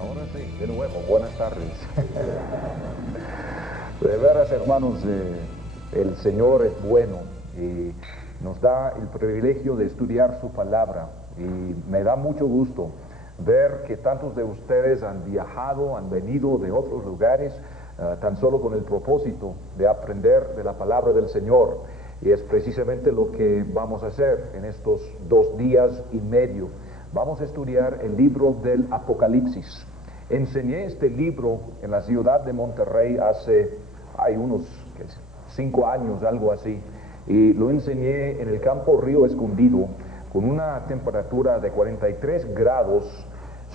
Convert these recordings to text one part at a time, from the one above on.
Ahora sí, de nuevo, buenas tardes. De veras, hermanos, el Señor es bueno y nos da el privilegio de estudiar su palabra. Y me da mucho gusto ver que tantos de ustedes han viajado, han venido de otros lugares, tan solo con el propósito de aprender de la palabra del Señor. Y es precisamente lo que vamos a hacer en estos 2 días y medio. Vamos a estudiar el libro del Apocalipsis. Enseñé este libro en la ciudad de Monterrey hay unos 5 años, algo así, y lo enseñé en el campo Río Escondido con una temperatura de 43 grados,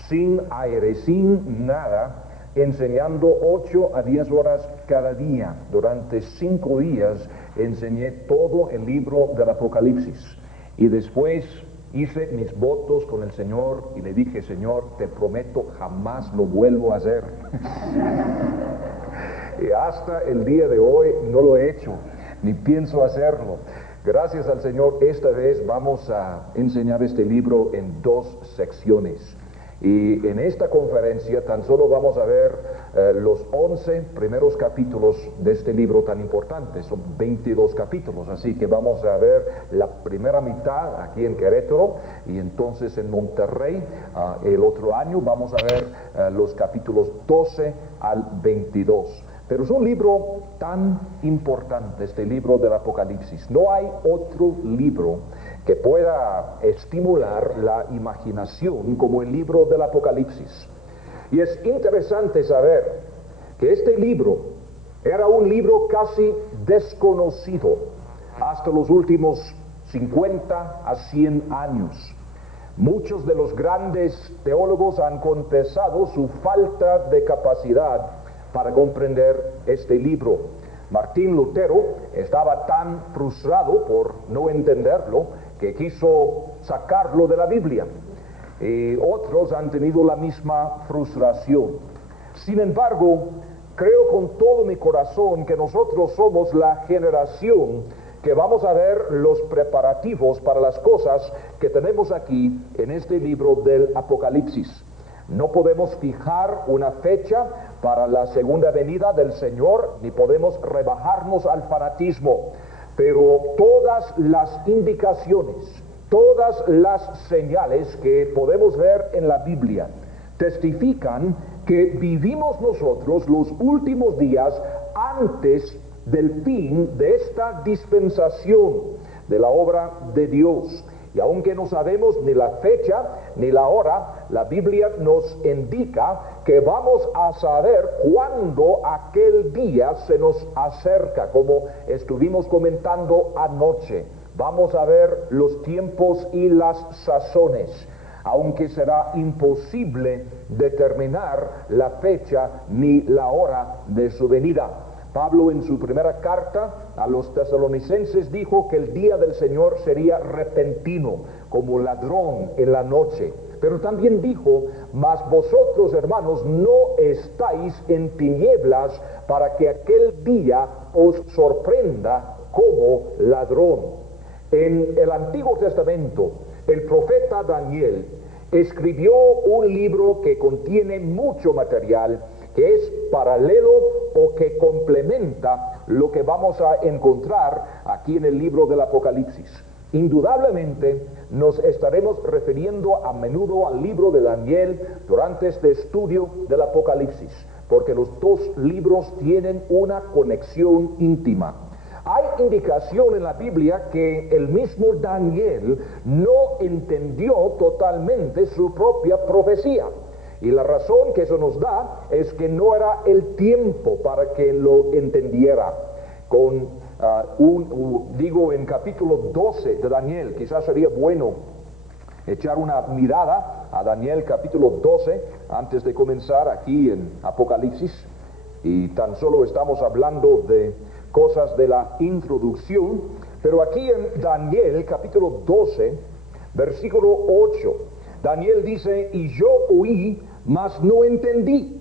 sin aire, sin nada, enseñando 8 a 10 horas cada día. Durante 5 días enseñé todo el libro del Apocalipsis y después hice mis votos con el Señor y le dije: Señor, te prometo, jamás lo vuelvo a hacer. Y hasta el día de hoy no lo he hecho, ni pienso hacerlo. Gracias al Señor, esta vez vamos a enseñar este libro en 2 secciones. Y en esta conferencia tan solo vamos a ver los 11 primeros capítulos de este libro tan importante. Son 22 capítulos, así que vamos a ver la primera mitad aquí en Querétaro, y entonces en Monterrey el otro año vamos a ver los capítulos 12 al 22. Pero es un libro tan importante, este libro del Apocalipsis. No hay otro libro que pueda estimular la imaginación como el libro del Apocalipsis. Y es interesante saber que este libro era un libro casi desconocido hasta los últimos 50 a 100 años. Muchos de los grandes teólogos han confesado su falta de capacidad para comprender este libro. Martín Lutero estaba tan frustrado por no entenderlo que quiso sacarlo de la Biblia. Y otros han tenido la misma frustración. Sin embargo, creo con todo mi corazón que nosotros somos la generación que vamos a ver los preparativos para las cosas que tenemos aquí en este libro del Apocalipsis. No podemos fijar una fecha para la segunda venida del Señor, ni podemos rebajarnos al fanatismo, pero todas las indicaciones, todas las señales que podemos ver en la Biblia testifican que vivimos nosotros los últimos días antes del fin de esta dispensación de la obra de Dios. Y aunque no sabemos ni la fecha ni la hora, la Biblia nos indica que vamos a saber cuándo aquel día se nos acerca, como estuvimos comentando anoche. Vamos a ver los tiempos y las sazones, aunque será imposible determinar la fecha ni la hora de su venida. Pablo, en su primera carta a los tesalonicenses, dijo que el día del Señor sería repentino, como ladrón en la noche. Pero también dijo: mas vosotros, hermanos, no estáis en tinieblas para que aquel día os sorprenda como ladrón. En el Antiguo Testamento, el profeta Daniel escribió un libro que contiene mucho material, que es paralelo o que complementa lo que vamos a encontrar aquí en el libro del Apocalipsis. Indudablemente nos estaremos refiriendo a menudo al libro de Daniel durante este estudio del Apocalipsis, porque los 2 libros tienen una conexión íntima. Hay indicación en la Biblia que el mismo Daniel no entendió totalmente su propia profecía. Y la razón que eso nos da es que no era el tiempo para que lo entendiera. En capítulo 12 de Daniel, quizás sería bueno echar una mirada a Daniel capítulo 12 antes de comenzar aquí en Apocalipsis. Y tan solo estamos hablando de cosas de la introducción, pero aquí en Daniel capítulo 12, versículo 8, Daniel dice: y yo oí, mas no entendí,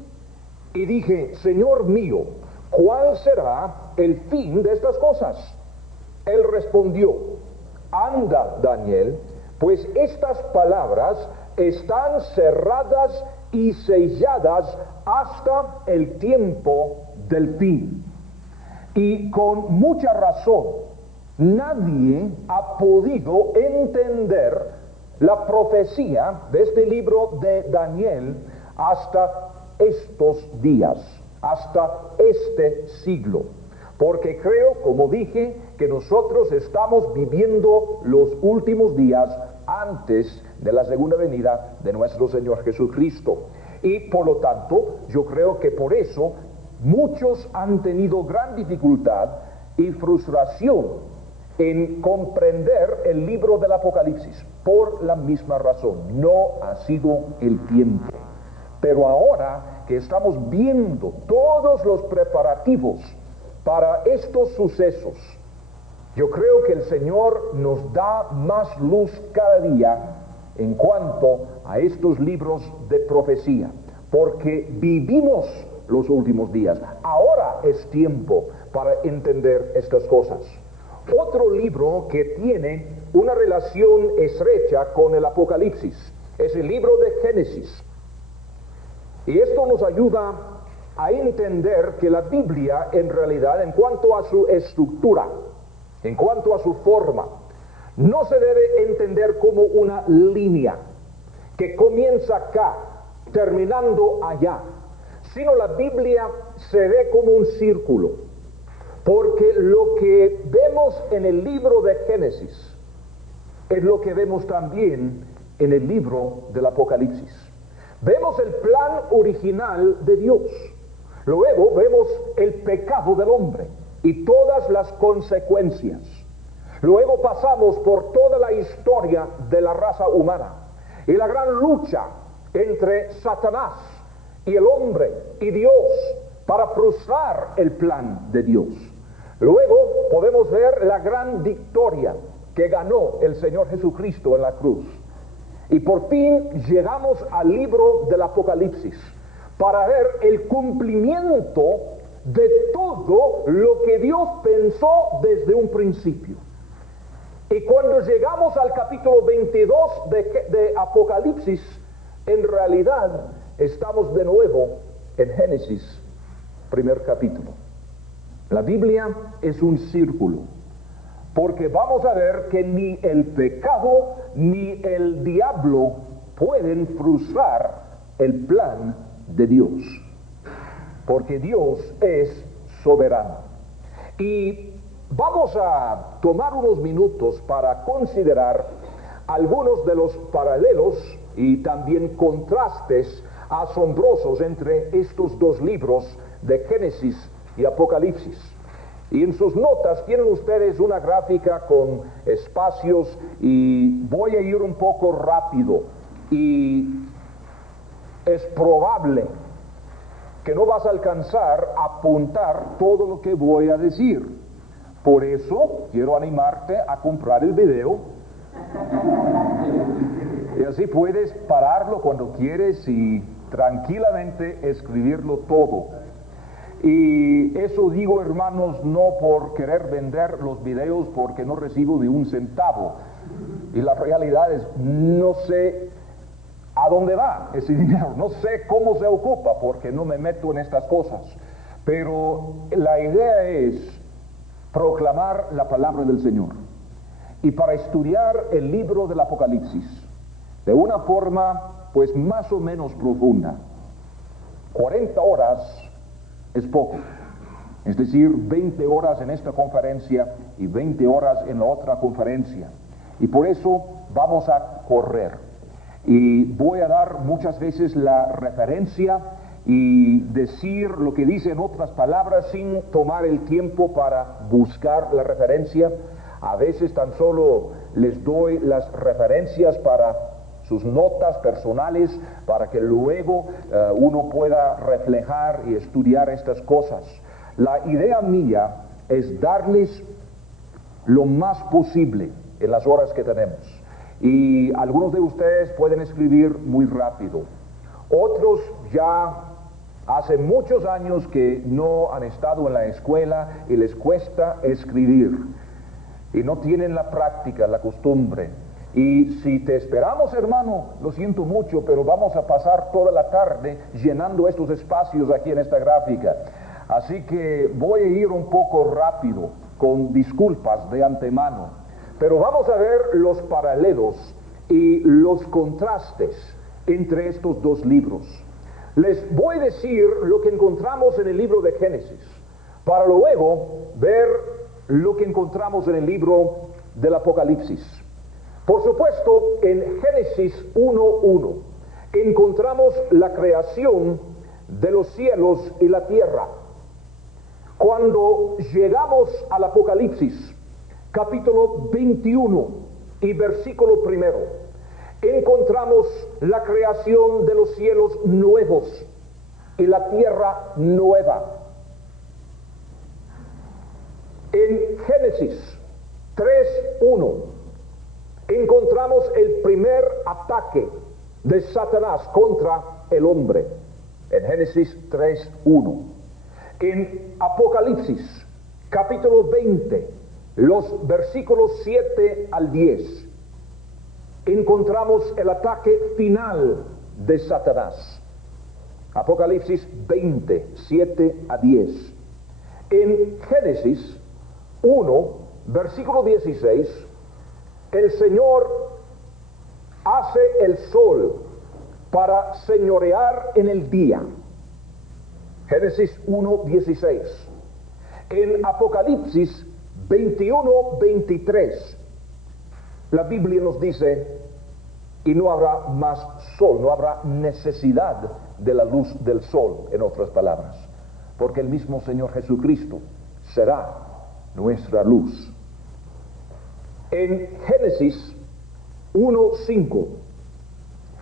y dije: Señor mío, ¿cuál será el fin de estas cosas? Él respondió: anda, Daniel, pues estas palabras están cerradas y selladas hasta el tiempo del fin. Y con mucha razón, nadie ha podido entender la profecía de este libro de Daniel hasta estos días, hasta este siglo. Porque creo, como dije, que nosotros estamos viviendo los últimos días antes de la segunda venida de nuestro Señor Jesucristo. Y por lo tanto, yo creo que por eso muchos han tenido gran dificultad y frustración en comprender el libro del Apocalipsis, por la misma razón. No ha sido el tiempo. Pero ahora que estamos viendo todos los preparativos para estos sucesos, yo creo que el Señor nos da más luz cada día en cuanto a estos libros de profecía, porque vivimos los últimos días. Ahora es tiempo para entender estas cosas. Otro libro que tiene una relación estrecha con el Apocalipsis es el libro de Génesis. Y esto nos ayuda a entender que la Biblia, en realidad, en cuanto a su estructura, en cuanto a su forma, no se debe entender como una línea que comienza acá, terminando allá, sino la Biblia se ve como un círculo, porque lo que vemos en el libro de Génesis es lo que vemos también en el libro del Apocalipsis. Vemos el plan original de Dios, luego vemos el pecado del hombre y todas las consecuencias. Luego pasamos por toda la historia de la raza humana y la gran lucha entre Satanás y el hombre y Dios para frustrar el plan de Dios. Luego podemos ver la gran victoria que ganó el Señor Jesucristo en la cruz. Y por fin llegamos al libro del Apocalipsis para ver el cumplimiento de todo lo que Dios pensó desde un principio. Y cuando llegamos al capítulo 22 de Apocalipsis, en realidad estamos de nuevo en Génesis, primer capítulo. La Biblia es un círculo, porque vamos a ver que ni el pecado ni el diablo pueden frustrar el plan de Dios, porque Dios es soberano. Y vamos a tomar unos minutos para considerar algunos de los paralelos y también contrastes asombrosos entre estos dos libros de Génesis y Apocalipsis. Y en sus notas tienen ustedes una gráfica con espacios y voy a ir un poco rápido y es probable que no vas a alcanzar a apuntar todo lo que voy a decir. Por eso quiero animarte a comprar el video y así puedes pararlo cuando quieres y tranquilamente escribirlo todo. Y eso digo, hermanos, no por querer vender los videos, porque no recibo ni un centavo. Y la realidad es, no sé a dónde va ese dinero, no sé cómo se ocupa, porque no me meto en estas cosas. Pero la idea es proclamar la palabra del Señor. Y para estudiar el libro del Apocalipsis, de una forma, pues más o menos profunda, 40 horas es poco, es decir, 20 horas en esta conferencia y 20 horas en la otra conferencia, y por eso vamos a correr, y voy a dar muchas veces la referencia y decir lo que dice en otras palabras sin tomar el tiempo para buscar la referencia. A veces tan solo les doy las referencias para sus notas personales, para que luego uno pueda reflejar y estudiar estas cosas. La idea mía es darles lo más posible en las horas que tenemos. Y algunos de ustedes pueden escribir muy rápido. Otros ya hace muchos años que no han estado en la escuela y les cuesta escribir. Y no tienen la práctica, la costumbre. Y si te esperamos, hermano, lo siento mucho, pero vamos a pasar toda la tarde llenando estos espacios aquí en esta gráfica. Así que voy a ir un poco rápido, con disculpas de antemano. Pero vamos a ver los paralelos y los contrastes entre estos dos libros. Les voy a decir lo que encontramos en el libro de Génesis, para luego ver lo que encontramos en el libro del Apocalipsis. Por supuesto, en Génesis 1:1 encontramos la creación de los cielos y la tierra. Cuando llegamos al Apocalipsis, capítulo 21 y versículo 1, encontramos la creación de los cielos nuevos y la tierra nueva. En Génesis 3:1 encontramos el primer ataque de Satanás contra el hombre. En Génesis 3:1. En Apocalipsis, capítulo 20, los versículos 7 al 10, encontramos el ataque final de Satanás. Apocalipsis 20, 7 a 10. En Génesis 1, versículo 16, el Señor hace el sol para señorear en el día. Génesis 1:16. En Apocalipsis 21:23, la Biblia nos dice, y no habrá más sol, no habrá necesidad de la luz del sol, en otras palabras, porque el mismo Señor Jesucristo será nuestra luz. En Génesis 1:5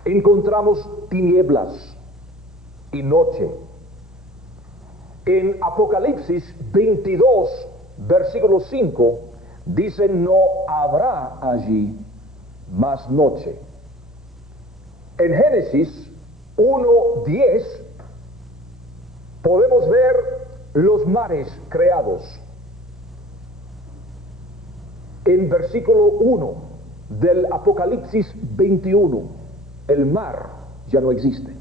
encontramos tinieblas y noche. En Apocalipsis 22, versículo 5, dice, no habrá allí más noche. En Génesis 1:10 podemos ver los mares creados. En versículo 1 del Apocalipsis 21, el mar ya no existe.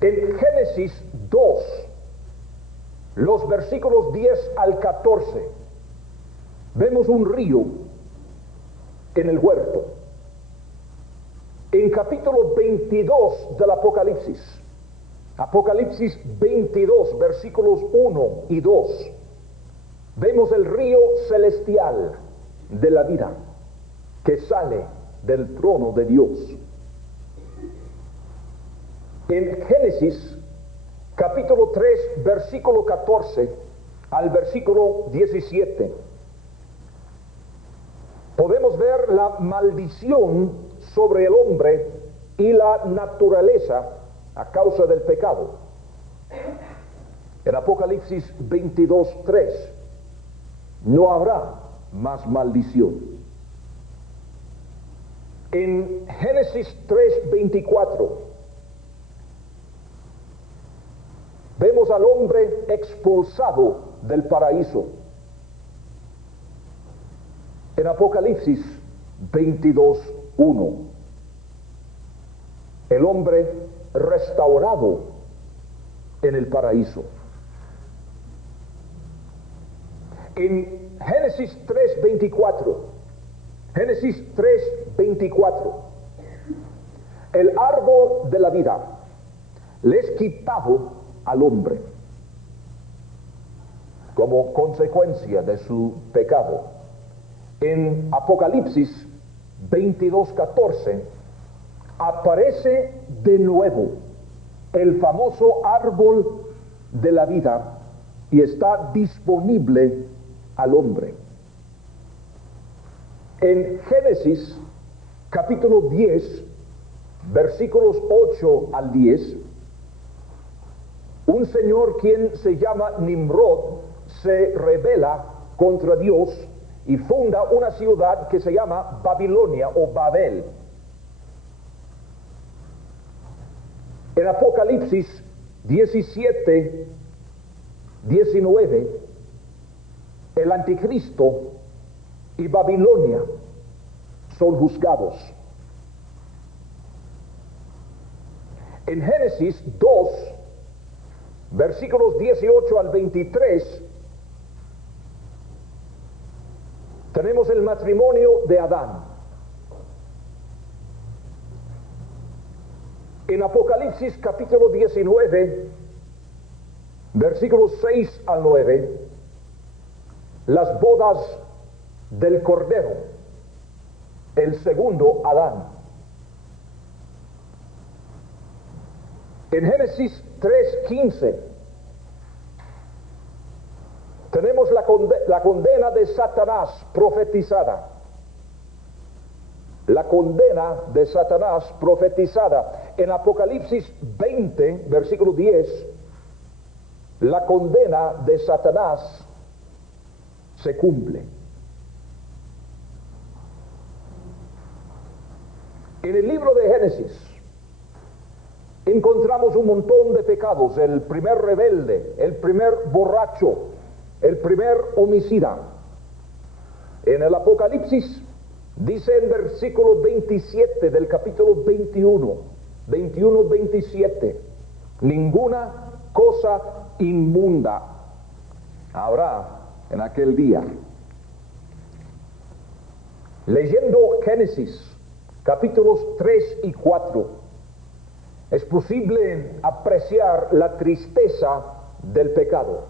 En Génesis 2, los versículos 10 al 14, vemos un río en el huerto. En capítulo 22 del Apocalipsis, Apocalipsis 22, versículos 1 y 2, vemos el río celestial de la vida que sale del trono de Dios. En Génesis capítulo 3, versículo 14 al versículo 17, podemos ver la maldición sobre el hombre y la naturaleza a causa del pecado. En Apocalipsis 22:3, no habrá más maldición. En Génesis 3:24, vemos al hombre expulsado del paraíso. En Apocalipsis 22:1, el hombre restaurado en el paraíso. En Génesis 3:24, Génesis 3:24, el árbol de la vida le es quitado al hombre como consecuencia de su pecado. En Apocalipsis 22:14 aparece de nuevo el famoso árbol de la vida y está disponible al hombre. En Génesis capítulo 10, versículos 8 al 10, un señor quien se llama Nimrod se rebela contra Dios y funda una ciudad que se llama Babilonia o Babel. En Apocalipsis 17, 19, el anticristo y Babilonia son juzgados. En Génesis 2, versículos 18 al 23, tenemos el matrimonio de Adán. En Apocalipsis capítulo 19, versículos 6 al 9, las bodas del Cordero, el segundo Adán. En Génesis 3:15 tenemos la condena de Satanás profetizada. La condena de Satanás profetizada. En Apocalipsis 20, versículo 10, la condena de Satanás se cumple. En el libro de Génesis encontramos un montón de pecados: el primer rebelde, el primer borracho, el primer homicida. En el Apocalipsis dice en versículo 27 del capítulo 27, ninguna cosa inmunda habrá en aquel día. Leyendo Génesis capítulos 3 y 4, es posible apreciar la tristeza del pecado,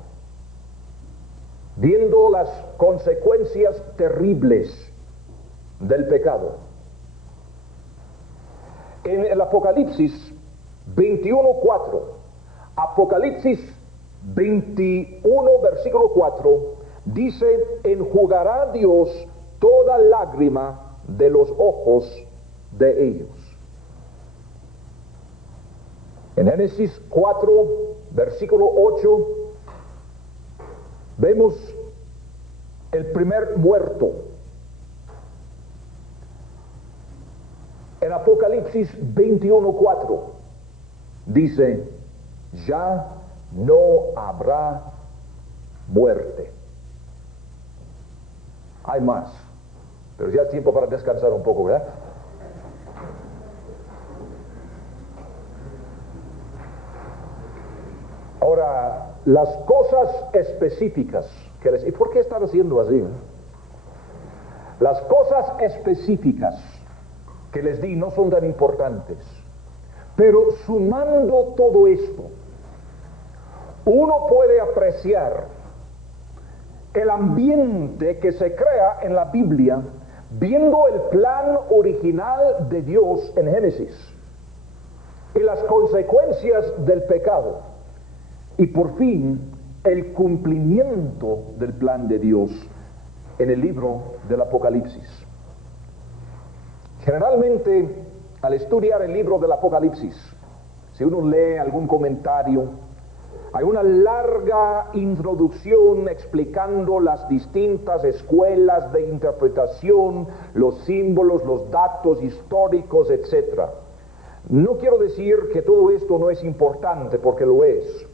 viendo las consecuencias terribles del pecado. En el Apocalipsis 21:4, Apocalipsis 21 versículo 4, dice: enjugará Dios toda lágrima de los ojos de ellos. En Génesis 4 versículo 8 vemos el primer muerto. En Apocalipsis 21:4 dice: ya no habrá muerte. Hay más, pero ya es tiempo para descansar un poco, ¿verdad? Ahora, las cosas específicas que les... ¿Y por qué están haciendo así? Las cosas específicas que les di no son tan importantes, pero sumando todo esto, uno puede apreciar el ambiente que se crea en la Biblia viendo el plan original de Dios en Génesis y las consecuencias del pecado, y por fin el cumplimiento del plan de Dios en el libro del Apocalipsis. Generalmente, al estudiar el libro del Apocalipsis, si uno lee algún comentario, hay una larga introducción explicando las distintas escuelas de interpretación, los símbolos, los datos históricos, etc. No quiero decir que todo esto no es importante, porque lo es,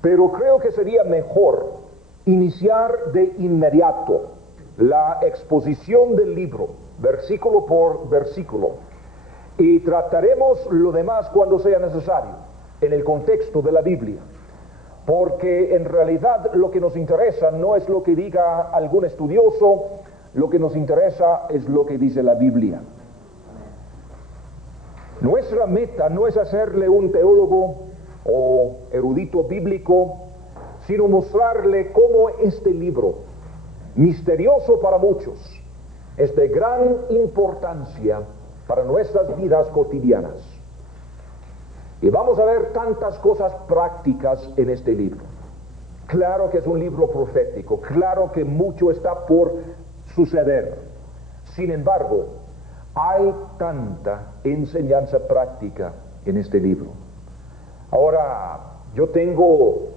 pero creo que sería mejor iniciar de inmediato la exposición del libro, versículo por versículo, y trataremos lo demás cuando sea necesario, en el contexto de la Biblia, porque en realidad lo que nos interesa no es lo que diga algún estudioso, lo que nos interesa es lo que dice la Biblia. Nuestra meta no es hacerle un teólogo o erudito bíblico, sino mostrarle cómo este libro, misterioso para muchos, es de gran importancia para nuestras vidas cotidianas. Y vamos a ver tantas cosas prácticas en este libro. Claro que es un libro profético, claro que mucho está por suceder. Sin embargo, hay tanta enseñanza práctica en este libro. Ahora, yo tengo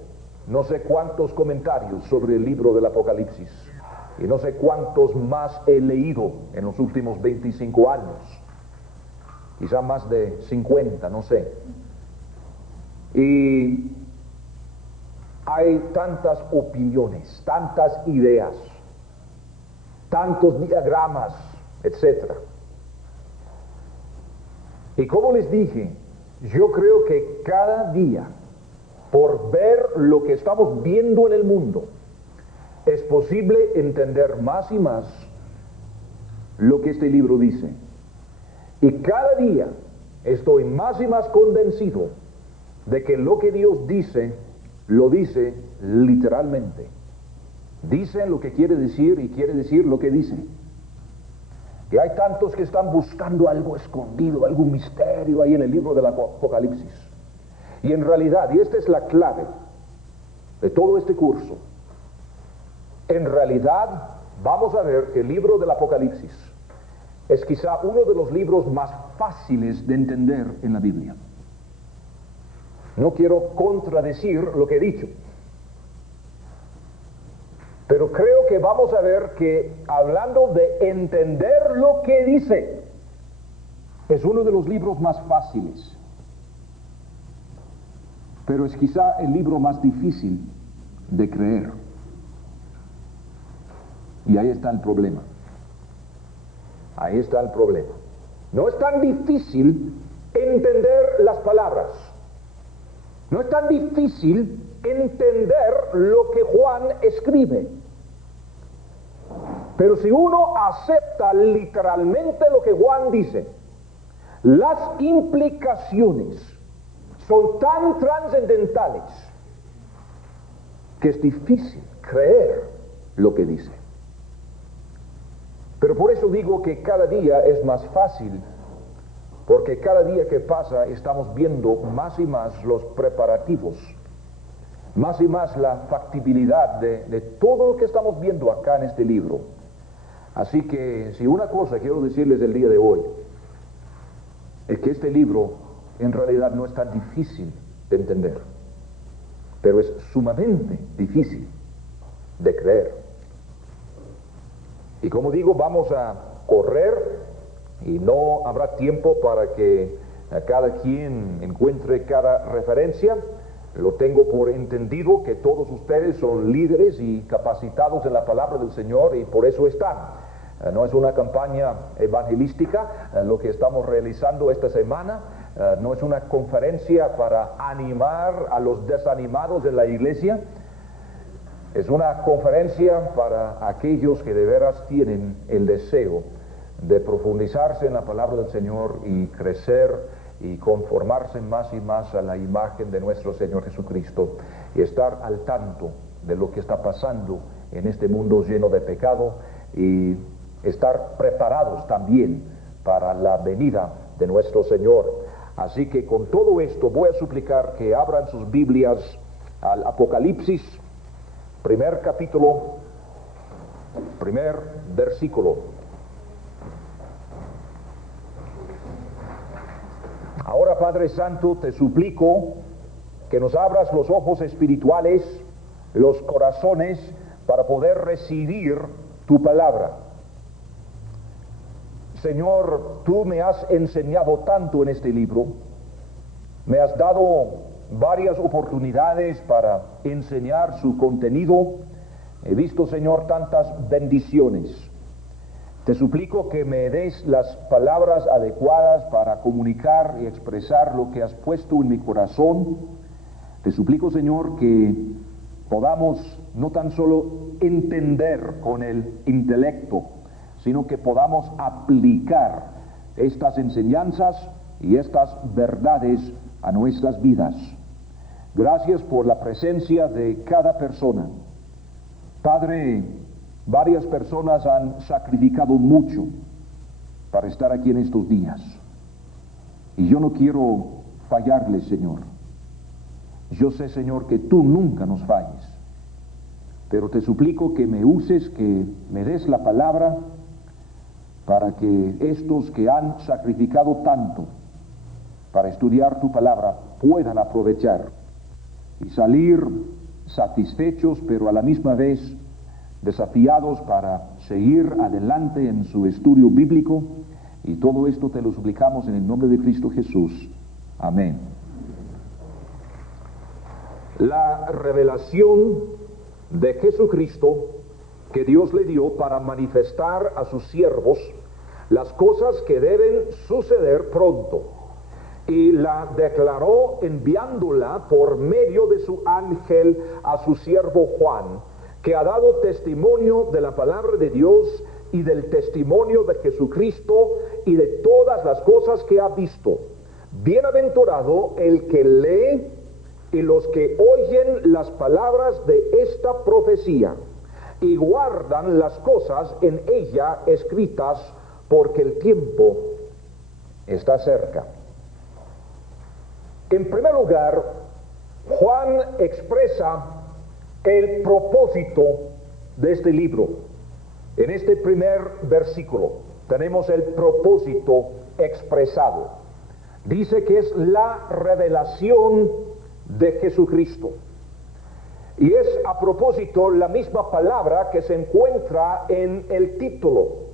no sé cuántos comentarios sobre el libro del Apocalipsis, y no sé cuántos más he leído en los últimos 25 años, quizá más de 50, no sé. Y hay tantas opiniones, tantas ideas, tantos diagramas, etc. Y como les dije, yo creo que cada día, por ver lo que estamos viendo en el mundo, es posible entender más y más lo que este libro dice. Y cada día estoy más y más convencido de que lo que Dios dice, lo dice literalmente. Dice lo que quiere decir y quiere decir lo que dice. Que hay tantos que están buscando algo escondido, algún misterio ahí en el libro del Apocalipsis. Y en realidad, y esta es la clave de todo este curso, en realidad vamos a ver que el libro del Apocalipsis es quizá uno de los libros más fáciles de entender en la Biblia. No quiero contradecir lo que he dicho, pero creo que vamos a ver que hablando de entender lo que dice, es uno de los libros más fáciles, pero es quizá el libro más difícil de creer. Y ahí está el problema. Ahí está el problema. No es tan difícil entender las palabras. No es tan difícil entender lo que Juan escribe. Pero si uno acepta literalmente lo que Juan dice, las implicaciones son tan trascendentales que es difícil creer lo que dice. Pero por eso digo que cada día es más fácil, porque cada día que pasa estamos viendo más y más los preparativos, más y más la factibilidad de todo lo que estamos viendo acá en este libro. Así que si una cosa quiero decirles el día de hoy, es que este libro en realidad no es tan difícil de entender, pero es sumamente difícil de creer. Y como digo, vamos a correr y no habrá tiempo para que cada quien encuentre cada referencia. Lo tengo por entendido que todos ustedes son líderes y capacitados en la palabra del Señor y por eso están. No es una campaña evangelística lo que estamos realizando esta semana, no es una conferencia para animar a los desanimados en la iglesia. Es una conferencia para aquellos que de veras tienen el deseo de profundizarse en la palabra del Señor y crecer y conformarse más y más a la imagen de nuestro Señor Jesucristo y estar al tanto de lo que está pasando en este mundo lleno de pecado y estar preparados también para la venida de nuestro Señor. Así que con todo esto voy a suplicar que abran sus Biblias al Apocalipsis, primer capítulo, primer versículo. Ahora, Padre Santo, te suplico que nos abras los ojos espirituales, los corazones, para poder recibir tu palabra. Señor, tú me has enseñado tanto en este libro, me has dado varias oportunidades para enseñar su contenido. He visto, Señor, tantas bendiciones. Te suplico que me des las palabras adecuadas para comunicar y expresar lo que has puesto en mi corazón. Te suplico, Señor, que podamos no tan solo entender con el intelecto, sino que podamos aplicar estas enseñanzas y estas verdades a nuestras vidas. Gracias por la presencia de cada persona. Padre, varias personas han sacrificado mucho para estar aquí en estos días. Y yo no quiero fallarles, Señor. Yo sé, Señor, que tú nunca nos falles. Pero te suplico que me uses, que me des la palabra para que estos que han sacrificado tanto para estudiar tu palabra puedan aprovechar y salir satisfechos, pero a la misma vez desafiados para seguir adelante en su estudio bíblico. Y todo esto te lo suplicamos en el nombre de Cristo Jesús. Amén. La revelación de Jesucristo que Dios le dio para manifestar a sus siervos las cosas que deben suceder pronto, y la declaró enviándola por medio de su ángel a su siervo Juan, que ha dado testimonio de la palabra de Dios y del testimonio de Jesucristo y de todas las cosas que ha visto. Bienaventurado el que lee y los que oyen las palabras de esta profecía y guardan las cosas en ella escritas, porque el tiempo está cerca. En primer lugar, Juan expresa el propósito de este libro. En este primer versículo tenemos el propósito expresado. Dice que es la revelación de Jesucristo. Y es a propósito la misma palabra que se encuentra en el título,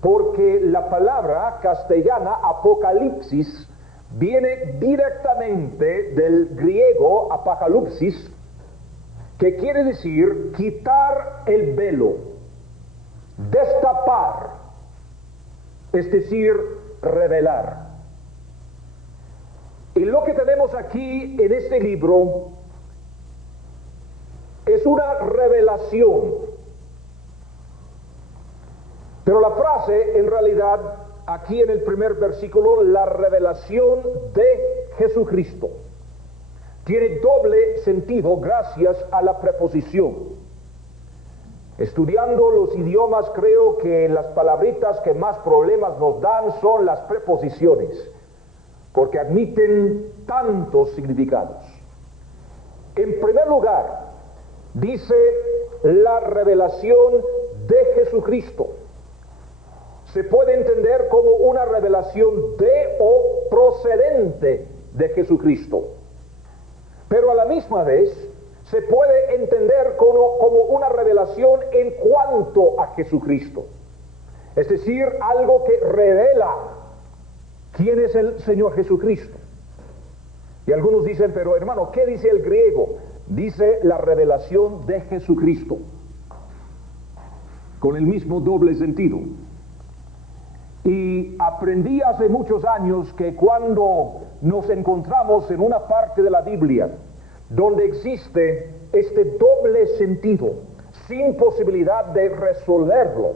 porque la palabra castellana Apocalipsis viene directamente del griego apocalypsis, que quiere decir quitar el velo, destapar, es decir, revelar. Y lo que tenemos aquí en este libro es una revelación. Pero la frase, en realidad, aquí en el primer versículo, la revelación de Jesucristo, tiene doble sentido gracias a la preposición. Estudiando los idiomas, creo que las palabritas que más problemas nos dan son las preposiciones, porque admiten tantos significados. En primer lugar, dice la revelación de Jesucristo. Se puede entender como una revelación de o procedente de Jesucristo, pero a la misma vez se puede entender como una revelación en cuanto a Jesucristo, es decir, algo que revela quién es el Señor Jesucristo. Y algunos dicen, pero hermano, ¿qué dice el griego? Dice la revelación de Jesucristo, con el mismo doble sentido. Y aprendí hace muchos años que cuando nos encontramos en una parte de la Biblia donde existe este doble sentido, sin posibilidad de resolverlo,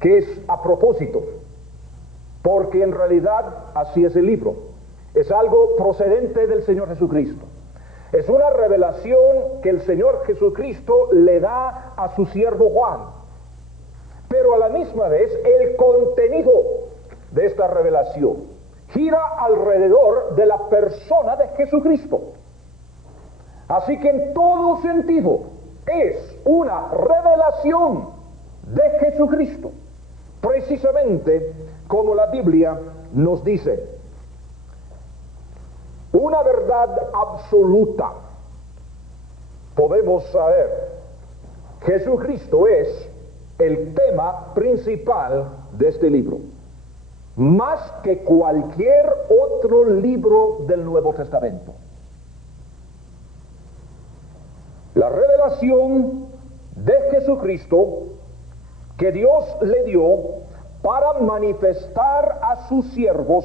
que es a propósito, porque en realidad así es el libro, es algo procedente del Señor Jesucristo. Es una revelación que el Señor Jesucristo le da a su siervo Juan. Pero a la misma vez el contenido de esta revelación gira alrededor de la persona de Jesucristo. Así que en todo sentido es una revelación de Jesucristo, precisamente como la Biblia nos dice. Una verdad absoluta. Podemos saber, Jesucristo es el tema principal de este libro, más que cualquier otro libro del Nuevo Testamento. La revelación de Jesucristo que Dios le dio para manifestar a sus siervos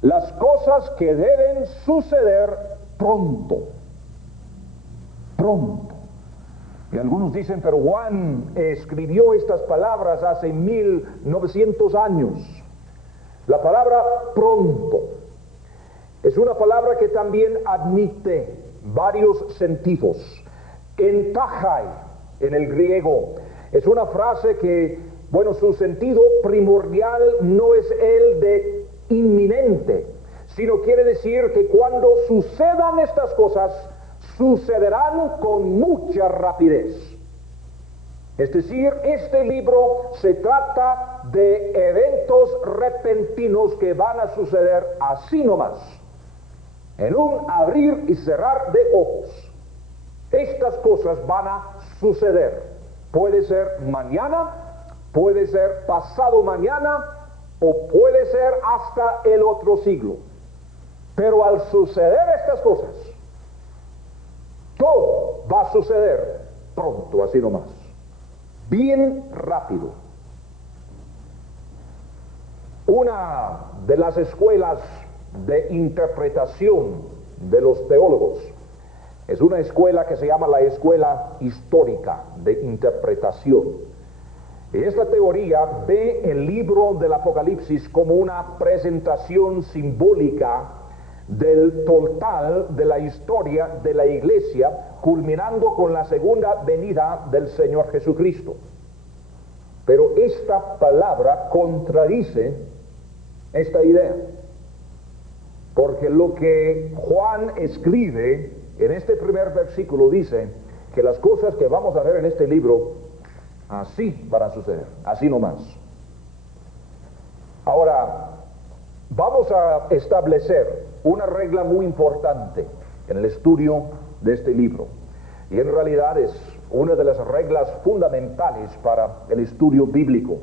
las cosas que deben suceder pronto. Pronto. Y algunos dicen, pero Juan escribió estas palabras hace 1900 años. La palabra pronto es una palabra que también admite varios sentidos. Entajai en el griego es una frase que, bueno, su sentido primordial no es el de inminente, sino quiere decir que cuando sucedan estas cosas, sucederán con mucha rapidez. Es decir, este libro se trata de eventos repentinos que van a suceder así nomás, en un abrir y cerrar de ojos. Estas cosas van a suceder. Puede ser mañana, puede ser pasado mañana, o puede ser hasta el otro siglo. Pero al suceder estas cosas, todo va a suceder pronto, así nomás, bien rápido. Una de las escuelas de interpretación de los teólogos es una escuela que se llama la escuela histórica de interpretación. Esta teoría ve el libro del Apocalipsis como una presentación simbólica del total de la historia de la iglesia, culminando con la segunda venida del Señor Jesucristo. Pero esta palabra contradice esta idea, porque lo que Juan escribe en este primer versículo dice que las cosas que vamos a ver en este libro así van a suceder, así nomás. Ahora, vamos a establecer una regla muy importante en el estudio de este libro, y en realidad es una de las reglas fundamentales para el estudio bíblico.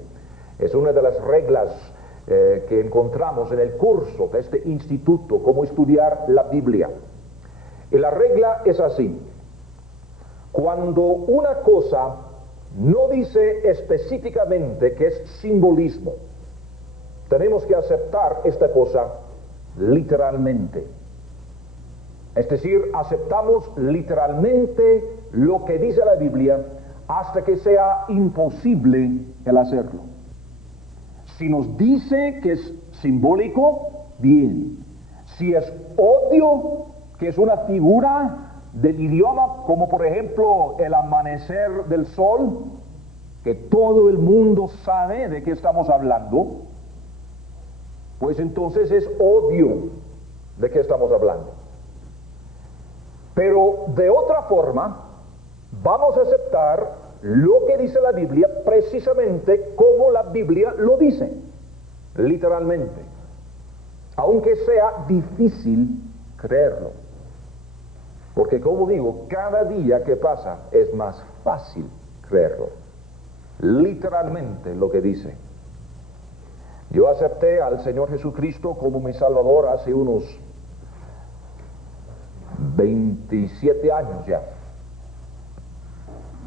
Es una de las reglas que encontramos en el curso de este instituto, cómo estudiar la Biblia. Y la regla es así: cuando una cosa no dice específicamente que es simbolismo, tenemos que aceptar esta cosa literalmente. Es decir, aceptamos literalmente lo que dice la Biblia hasta que sea imposible el hacerlo. Si nos dice que es simbólico, bien. Si es obvio que es una figura del idioma, como por ejemplo el amanecer del sol, que todo el mundo sabe de qué estamos hablando, pues entonces es obvio de qué estamos hablando. Pero de otra forma, vamos a aceptar lo que dice la Biblia precisamente como la Biblia lo dice, literalmente, aunque sea difícil creerlo. Porque, como digo, cada día que pasa es más fácil creerlo, literalmente lo que dice. Yo acepté al Señor Jesucristo como mi Salvador hace unos 27 años ya.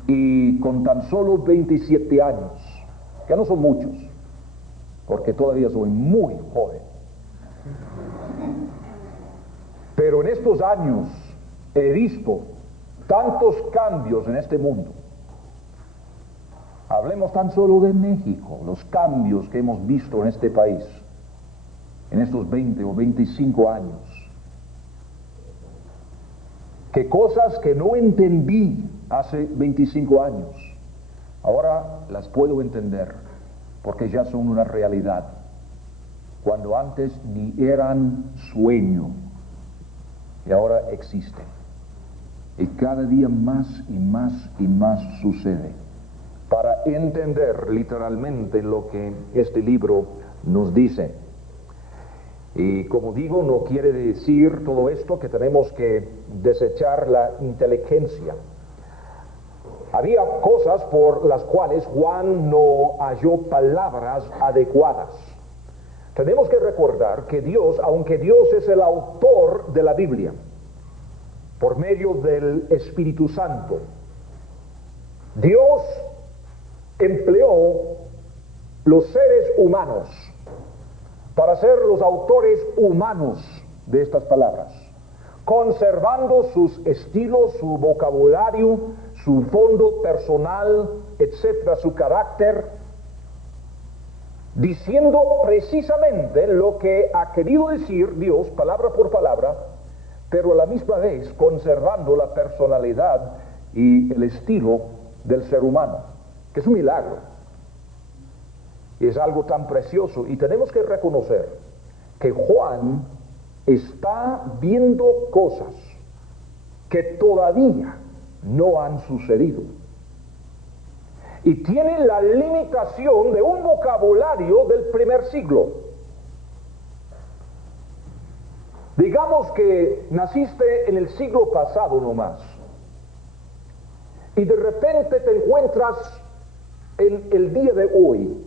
Y con tan solo 27 años, que no son muchos, porque todavía soy muy joven, pero en estos años he visto tantos cambios en este mundo. Hablemos tan solo de México, los cambios que hemos visto en este país en estos 20 o 25 años. Que cosas que no entendí hace 25 años, ahora las puedo entender, porque ya son una realidad, cuando antes ni eran sueño, y ahora existen. Y cada día más y más y más sucede. Para entender literalmente lo que este libro nos dice. Y como digo, no quiere decir todo esto que tenemos que desechar la inteligencia. Había cosas por las cuales Juan no halló palabras adecuadas. Tenemos que recordar que Dios, aunque Dios es el autor de la Biblia, por medio del Espíritu Santo, Dios empleó los seres humanos para ser los autores humanos de estas palabras, conservando sus estilos, su vocabulario, su fondo personal, etcétera, su carácter, diciendo precisamente lo que ha querido decir Dios, palabra por palabra, pero a la misma vez conservando la personalidad y el estilo del ser humano, que es un milagro. Y es algo tan precioso, y tenemos que reconocer que Juan está viendo cosas que todavía no han sucedido. Y tiene la limitación de un vocabulario del primer siglo. Digamos que naciste en el siglo pasado nomás, y de repente te encuentras en el día de hoy,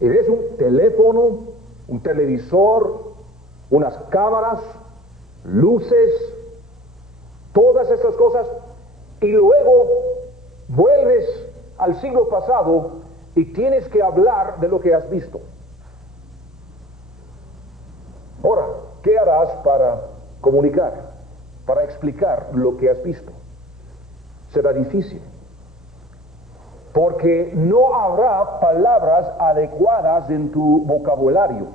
y ves un teléfono, un televisor, unas cámaras, luces, todas estas cosas, y luego vuelves al siglo pasado y tienes que hablar de lo que has visto. Ahora, ¿qué harás para comunicar, para explicar lo que has visto? Será difícil, porque no habrá palabras adecuadas en tu vocabulario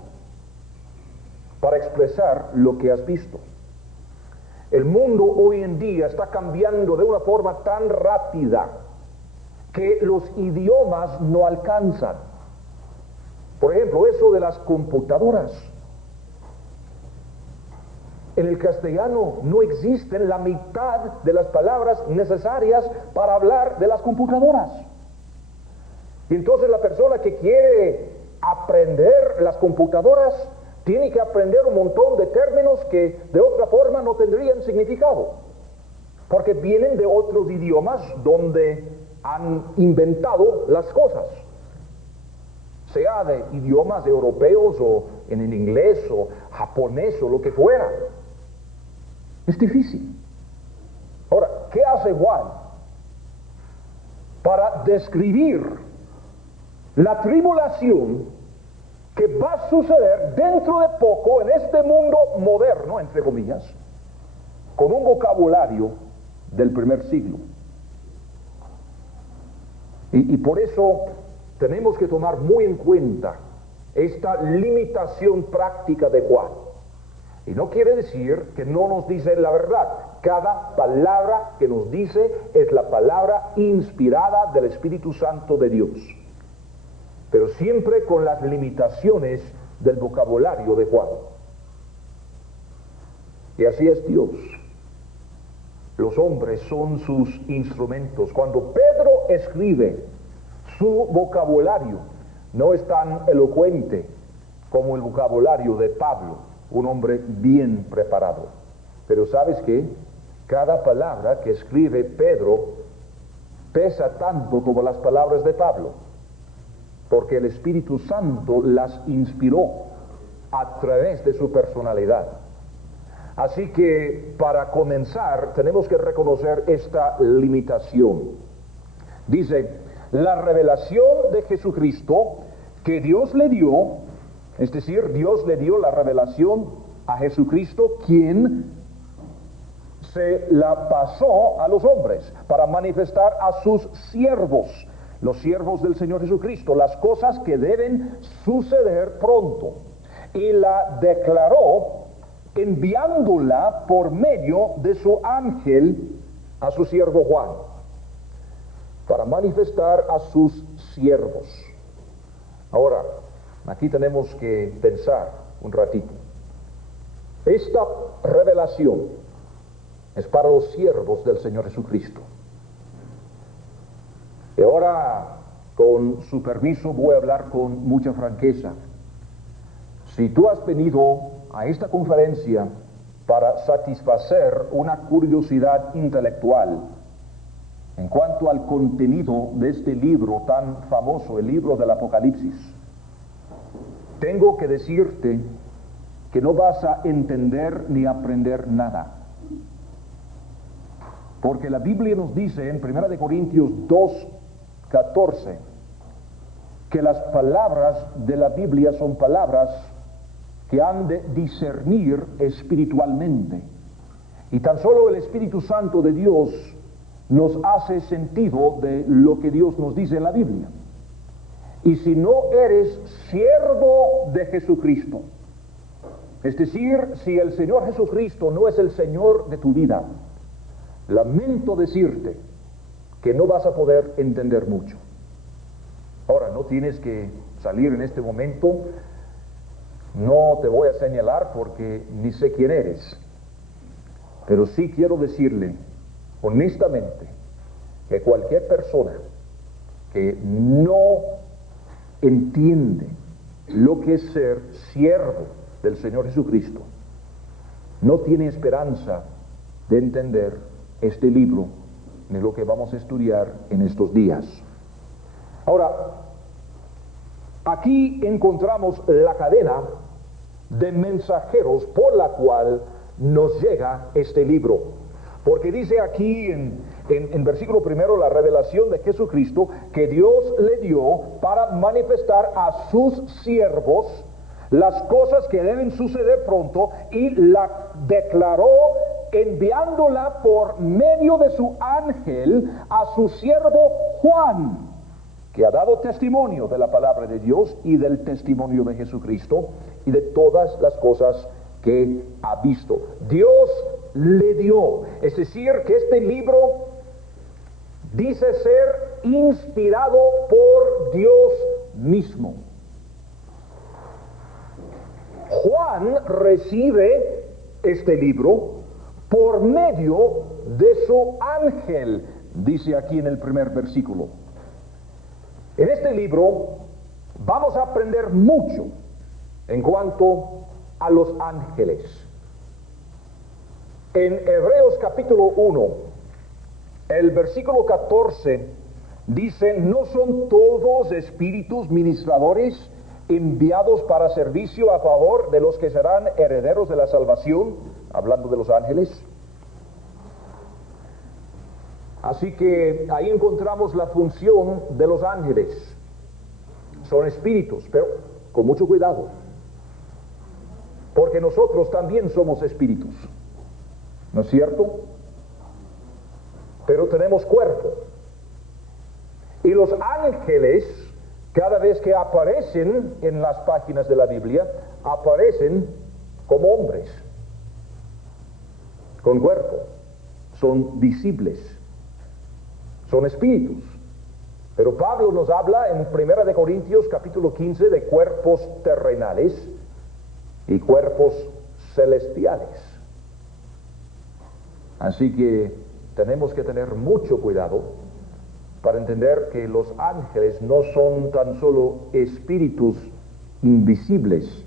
para expresar lo que has visto. El mundo hoy en día está cambiando de una forma tan rápida que los idiomas no alcanzan. Por ejemplo, eso de las computadoras. En el castellano no existen la mitad de las palabras necesarias para hablar de las computadoras. Y entonces la persona que quiere aprender las computadoras tiene que aprender un montón de términos que de otra forma no tendrían significado, porque vienen de otros idiomas donde han inventado las cosas, sea de idiomas europeos o en inglés o japonés o lo que fuera. Es difícil. Ahora, ¿qué hace Juan para describir la tribulación que va a suceder dentro de poco en este mundo moderno, entre comillas, con un vocabulario del primer siglo? Y por eso tenemos que tomar muy en cuenta esta limitación práctica de Juan. Y no quiere decir que no nos dice la verdad. Cada palabra que nos dice es la palabra inspirada del Espíritu Santo de Dios, pero siempre con las limitaciones del vocabulario de Juan. Y así es Dios. Los hombres son sus instrumentos. Cuando Pedro escribe, su vocabulario no es tan elocuente como el vocabulario de Pablo, un hombre bien preparado. Pero ¿sabes qué? Cada palabra que escribe Pedro pesa tanto como las palabras de Pablo, porque el Espíritu Santo las inspiró a través de su personalidad. Así que para comenzar tenemos que reconocer esta limitación. Dice, la revelación de Jesucristo que Dios le dio, es decir, Dios le dio la revelación a Jesucristo, quien se la pasó a los hombres para manifestar a sus siervos, los siervos del Señor Jesucristo, las cosas que deben suceder pronto, y la declaró enviándola por medio de su ángel a su siervo Juan, para manifestar a sus siervos. Ahora, aquí tenemos que pensar un ratito. Esta revelación es para los siervos del Señor Jesucristo. Y ahora, con su permiso, voy a hablar con mucha franqueza. Si tú has venido a esta conferencia para satisfacer una curiosidad intelectual en cuanto al contenido de este libro tan famoso, el libro del Apocalipsis, tengo que decirte que no vas a entender ni aprender nada. Porque la Biblia nos dice en 1 Corintios 2:14 que las palabras de la Biblia son palabras que han de discernir espiritualmente. Y tan solo el Espíritu Santo de Dios nos hace sentido de lo que Dios nos dice en la Biblia. Y si no eres siervo de Jesucristo, es decir, si el Señor Jesucristo no es el Señor de tu vida, lamento decirte que no vas a poder entender mucho. Ahora, no tienes que salir en este momento, no te voy a señalar porque ni sé quién eres, pero sí quiero decirle honestamente que cualquier persona que no entiende lo que es ser siervo del Señor Jesucristo no tiene esperanza de entender este libro ni lo que vamos a estudiar en estos días. Ahora, aquí encontramos la cadena de mensajeros por la cual nos llega este libro, porque dice aquí en en versículo primero, la revelación de Jesucristo que Dios le dio para manifestar a sus siervos las cosas que deben suceder pronto, y la declaró enviándola por medio de su ángel a su siervo Juan, que ha dado testimonio de la palabra de Dios y del testimonio de Jesucristo y de todas las cosas que ha visto. Dios le dio, es decir, que este libro dice ser inspirado por Dios mismo. Juan recibe este libro por medio de su ángel, dice aquí en el primer versículo. En este libro vamos a aprender mucho en cuanto a los ángeles. En Hebreos capítulo 1, el versículo 14 dice: ¿no son todos espíritus ministradores enviados para servicio a favor de los que serán herederos de la salvación? Hablando de los ángeles. Así que ahí encontramos la función de los ángeles. Son espíritus, pero con mucho cuidado, porque nosotros también somos espíritus, ¿no es cierto? Pero tenemos cuerpo. Y los ángeles, cada vez que aparecen en las páginas de la Biblia, aparecen como hombres, con cuerpo, son visibles, son espíritus. Pero Pablo nos habla en 1 de Corintios capítulo 15 de cuerpos terrenales y cuerpos celestiales. Así que tenemos que tener mucho cuidado para entender que los ángeles no son tan solo espíritus invisibles.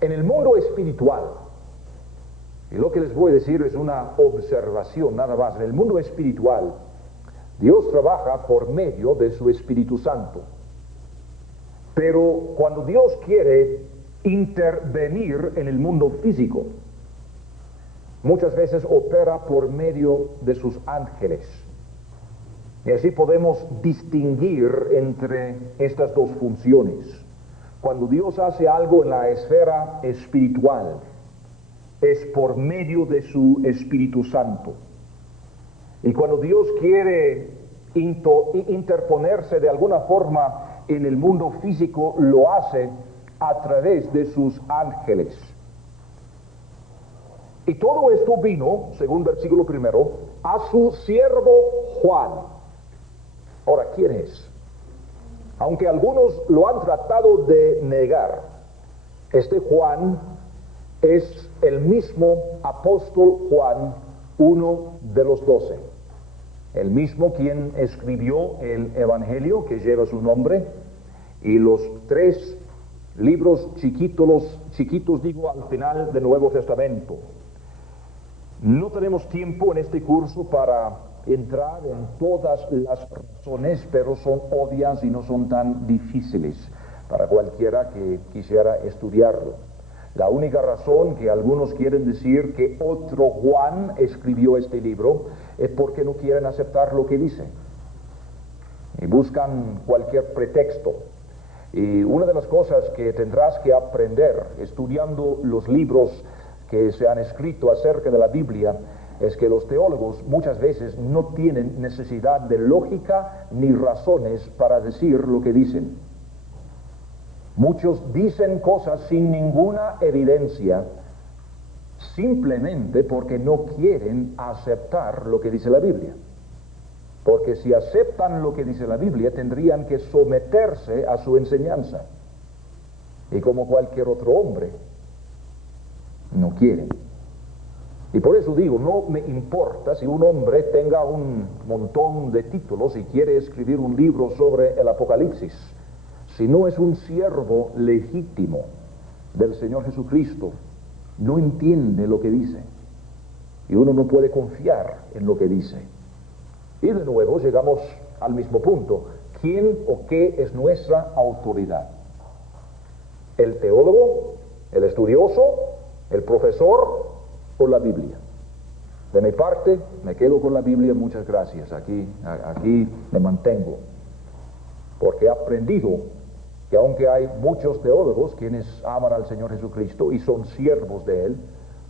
En el mundo espiritual, y lo que les voy a decir es una observación nada más, en el mundo espiritual Dios trabaja por medio de su Espíritu Santo. Pero cuando Dios quiere intervenir en el mundo físico, muchas veces opera por medio de sus ángeles. Y así podemos distinguir entre estas dos funciones. Cuando Dios hace algo en la esfera espiritual, es por medio de su Espíritu Santo. Y cuando Dios quiere interponerse de alguna forma en el mundo físico, lo hace a través de sus ángeles. Y todo esto vino, según versículo primero, a su siervo Juan. Ahora, ¿quién es? Aunque algunos lo han tratado de negar, este Juan es el mismo apóstol Juan, uno de los 12. El mismo quien escribió el Evangelio que lleva su nombre y los 3 libros chiquitos al final del Nuevo Testamento. No tenemos tiempo en este curso para entrar en todas las razones, pero son obvias y no son tan difíciles para cualquiera que quisiera estudiarlo. La única razón que algunos quieren decir que otro Juan escribió este libro es porque no quieren aceptar lo que dice y buscan cualquier pretexto. Y una de las cosas que tendrás que aprender estudiando los libros que se han escrito acerca de la Biblia es que los teólogos muchas veces no tienen necesidad de lógica ni razones para decir lo que dicen. Muchos dicen cosas sin ninguna evidencia, simplemente porque no quieren aceptar lo que dice la Biblia. Porque si aceptan lo que dice la Biblia, tendrían que someterse a su enseñanza. Y como cualquier otro hombre, no quieren. Y por eso digo, no me importa si un hombre tenga un montón de títulos y quiere escribir un libro sobre el Apocalipsis. Si no es un siervo legítimo del Señor Jesucristo, no entiende lo que dice. Y uno no puede confiar en lo que dice. Y de nuevo llegamos al mismo punto. ¿Quién o qué es nuestra autoridad? ¿El teólogo, el estudioso, el profesor o la Biblia? De mi parte, me quedo con la Biblia, muchas gracias. Aquí me mantengo. Porque he aprendido que aunque hay muchos teólogos quienes aman al Señor Jesucristo y son siervos de Él,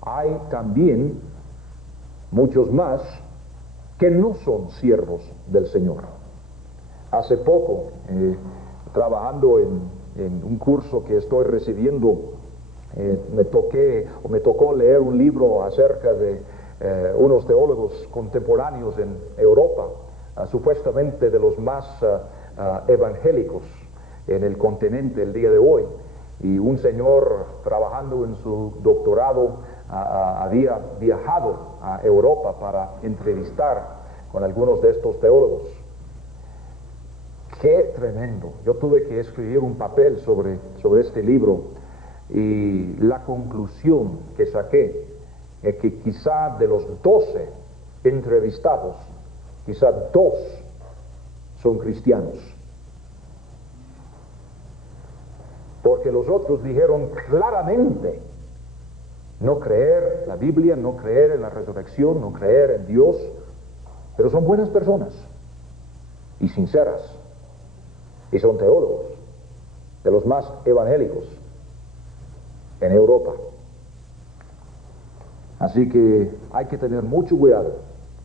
hay también muchos más que no son siervos del Señor. Hace poco, trabajando en un curso que estoy recibiendo, me tocó leer un libro acerca de unos teólogos contemporáneos en Europa, supuestamente de los más evangélicos en el continente el día de hoy. Y un señor trabajando en su doctorado había viajado a Europa para entrevistar con algunos de estos teólogos. ¡Qué tremendo! Yo tuve que escribir un papel sobre este libro y la conclusión que saqué es que quizá de los 12 entrevistados, quizá 2 son cristianos. Porque los otros dijeron claramente no creer en la Biblia, no creer en la resurrección, no creer en Dios, pero son buenas personas y sinceras, y son teólogos de los más evangélicos en Europa. Así que hay que tener mucho cuidado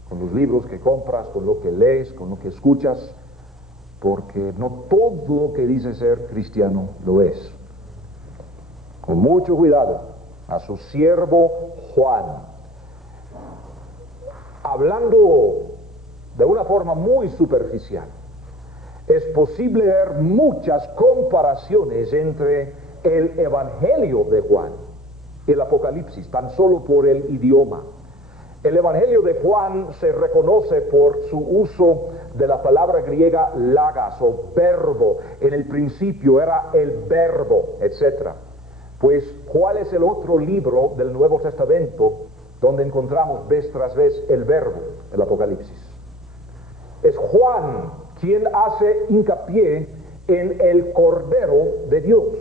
con los libros que compras, con lo que lees, con lo que escuchas, porque no todo lo que dice ser cristiano lo es. Con mucho cuidado a su siervo Juan. Hablando de una forma muy superficial, es posible ver muchas comparaciones entre el Evangelio de Juan y el Apocalipsis, tan solo por el idioma. El Evangelio de Juan se reconoce por su uso de la palabra griega logos o verbo. En el principio era el verbo, etc. Pues, ¿cuál es el otro libro del Nuevo Testamento donde encontramos vez tras vez el verbo? El Apocalipsis. Es Juan quien hace hincapié en el Cordero de Dios.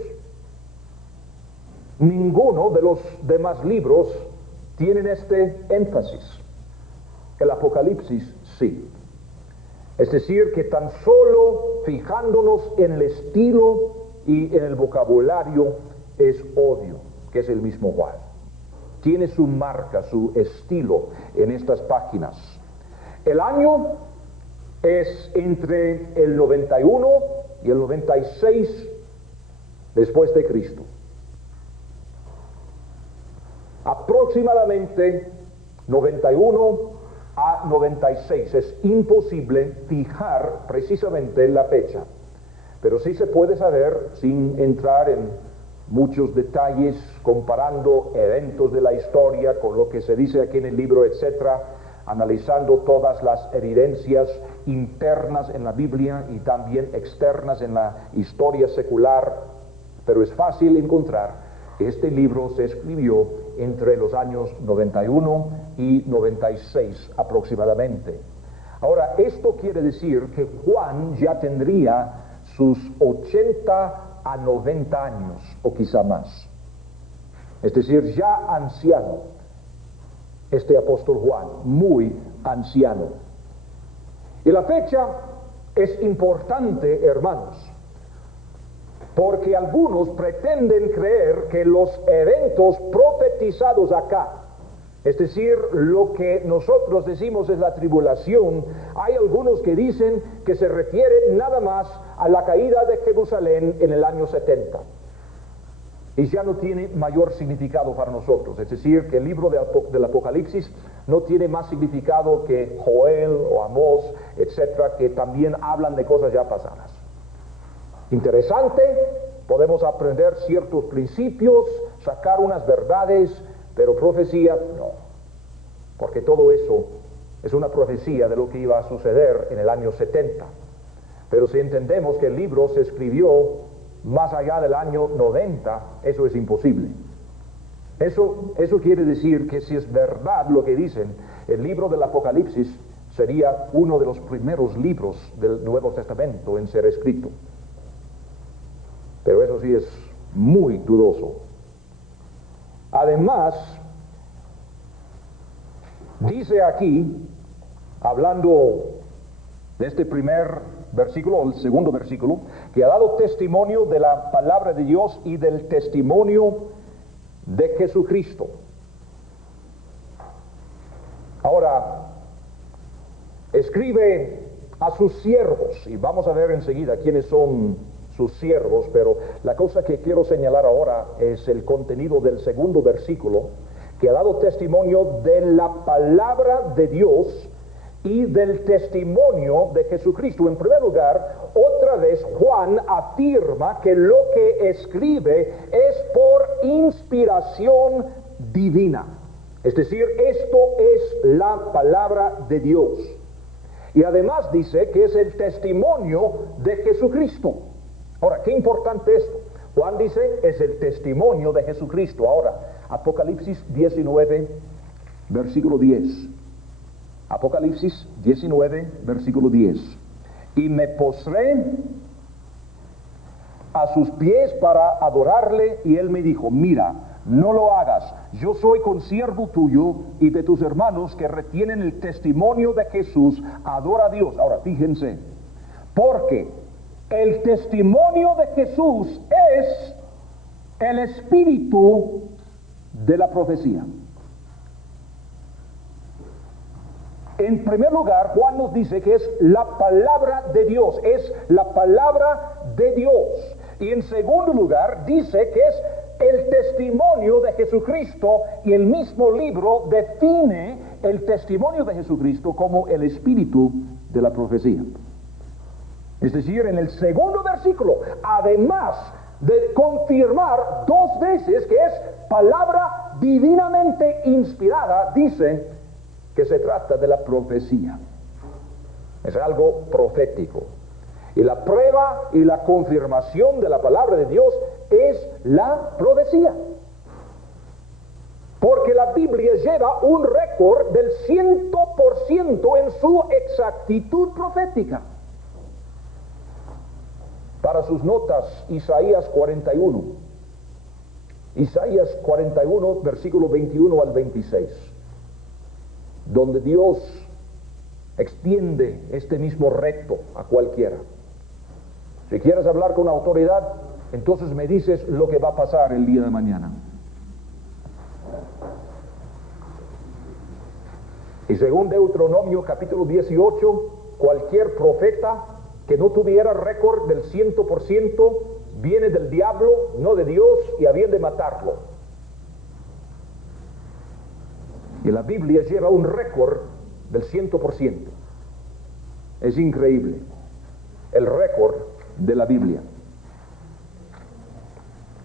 Ninguno de los demás libros tienen este énfasis. El Apocalipsis sí. Es decir, que tan solo fijándonos en el estilo y en el vocabulario es obvio que es el mismo Juan. Tiene su marca, su estilo en estas páginas. El año es entre el 91 y el 96 después de Cristo. Aproximadamente 91 a 96. Es imposible fijar precisamente la fecha, pero sí se puede saber sin entrar en muchos detalles, comparando eventos de la historia con lo que se dice aquí en el libro, etcétera, analizando todas las evidencias internas en la Biblia y también externas en la historia secular. Pero es fácil encontrar que este libro se escribió entre los años 91 y 96 aproximadamente. Ahora, esto quiere decir que Juan ya tendría sus 80 a 90 años o quizá más. Es decir, ya anciano, este apóstol Juan, muy anciano. Y la fecha es importante, hermanos, porque algunos pretenden creer que los eventos profetizados acá, es decir, lo que nosotros decimos es la tribulación, hay algunos que dicen que se refiere nada más a la caída de Jerusalén en el año 70. Y ya no tiene mayor significado para nosotros. Es decir, que el libro del Apocalipsis no tiene más significado que Joel o Amós, etcétera, que también hablan de cosas ya pasadas. Interesante, podemos aprender ciertos principios, sacar unas verdades, pero profecía no. Porque todo eso es una profecía de lo que iba a suceder en el año 70. Pero si entendemos que el libro se escribió más allá del año 90, eso es imposible. Eso quiere decir que si es verdad lo que dicen, el libro del Apocalipsis sería uno de los primeros libros del Nuevo Testamento en ser escrito. Pero eso sí es muy dudoso. Además, Dice aquí, hablando de este primer versículo, o el segundo versículo, que ha dado testimonio de la palabra de Dios y del testimonio de Jesucristo. Ahora, escribe a sus siervos, y vamos a ver enseguida quiénes son sus siervos, pero la cosa que quiero señalar ahora es el contenido del segundo versículo, que ha dado testimonio de la palabra de Dios y del testimonio de Jesucristo. En primer lugar, otra vez Juan afirma que lo que escribe es por inspiración divina. Es decir, esto es la palabra de Dios. Y además dice que es el testimonio de Jesucristo. Ahora, qué importante esto. Juan dice, es el testimonio de Jesucristo. Ahora, Apocalipsis 19, versículo 10. Apocalipsis 19, versículo 10. Y me postré a sus pies para adorarle, y él me dijo, mira, no lo hagas, yo soy consiervo tuyo y de tus hermanos que retienen el testimonio de Jesús, adora a Dios. Ahora, fíjense, porque el testimonio de Jesús es el espíritu de la profecía. En primer lugar, Juan nos dice que es la palabra de Dios, es la palabra de Dios. Y en segundo lugar, dice que es el testimonio de Jesucristo, y el mismo libro define el testimonio de Jesucristo como el espíritu de la profecía. Es decir, en el segundo versículo, además de confirmar dos veces que es palabra divinamente inspirada, dice que se trata de la profecía. Es algo profético. Y la prueba y la confirmación de la palabra de Dios es la profecía. Porque la Biblia lleva un récord del 100% en su exactitud profética. Para sus notas, Isaías 41. Isaías 41, versículo 21 al 26. Donde Dios extiende este mismo reto a cualquiera. Si quieres hablar con autoridad, entonces me dices lo que va a pasar el día de mañana. Y según Deuteronomio capítulo 18, cualquier profeta que no tuviera récord del 100% viene del diablo, no de Dios, y habían de matarlo. Y la Biblia lleva un récord del 100%. Es increíble el récord de la Biblia.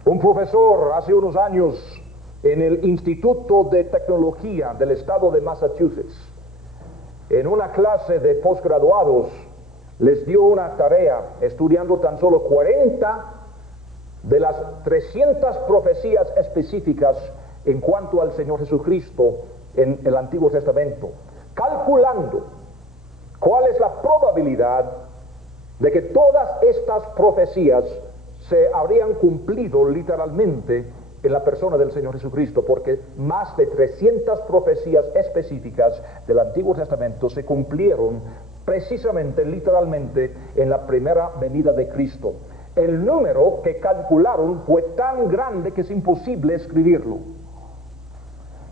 Un profesor hace unos años en el Instituto de Tecnología del estado de Massachusetts, en una clase de posgraduados, les dio una tarea estudiando tan solo 40 de las 300 profecías específicas en cuanto al Señor Jesucristo en el Antiguo Testamento, calculando cuál es la probabilidad de que todas estas profecías se habrían cumplido literalmente en la persona del Señor Jesucristo, porque más de 300 profecías específicas del Antiguo Testamento se cumplieron precisamente, literalmente, en la primera venida de Cristo. El número que calcularon fue tan grande que es imposible escribirlo.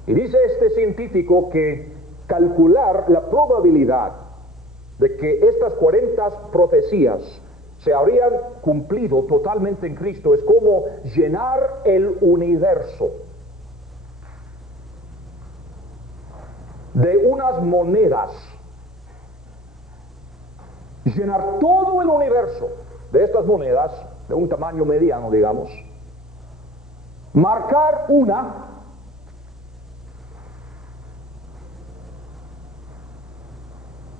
Y dice este científico que calcular la probabilidad de que estas 40 profecías se habrían cumplido totalmente en Cristo es como llenar el universo de unas monedas. Llenar todo el universo de estas monedas, de un tamaño mediano, digamos, marcar una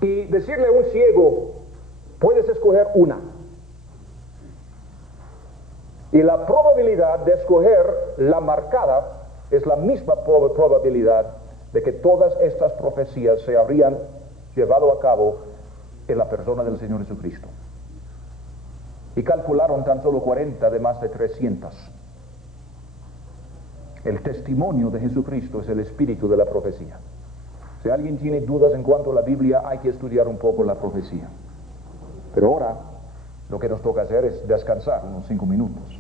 y decirle a un ciego, puedes escoger una. Y la probabilidad de escoger la marcada es la misma probabilidad de que todas estas profecías se habrían llevado a cabo en la persona del Señor Jesucristo. Y calcularon tan solo 40 de más de 300. El testimonio de Jesucristo es el espíritu de la profecía. Si alguien tiene dudas en cuanto a la Biblia, hay que estudiar un poco la profecía. Pero ahora, lo que nos toca hacer es descansar unos 5 minutos.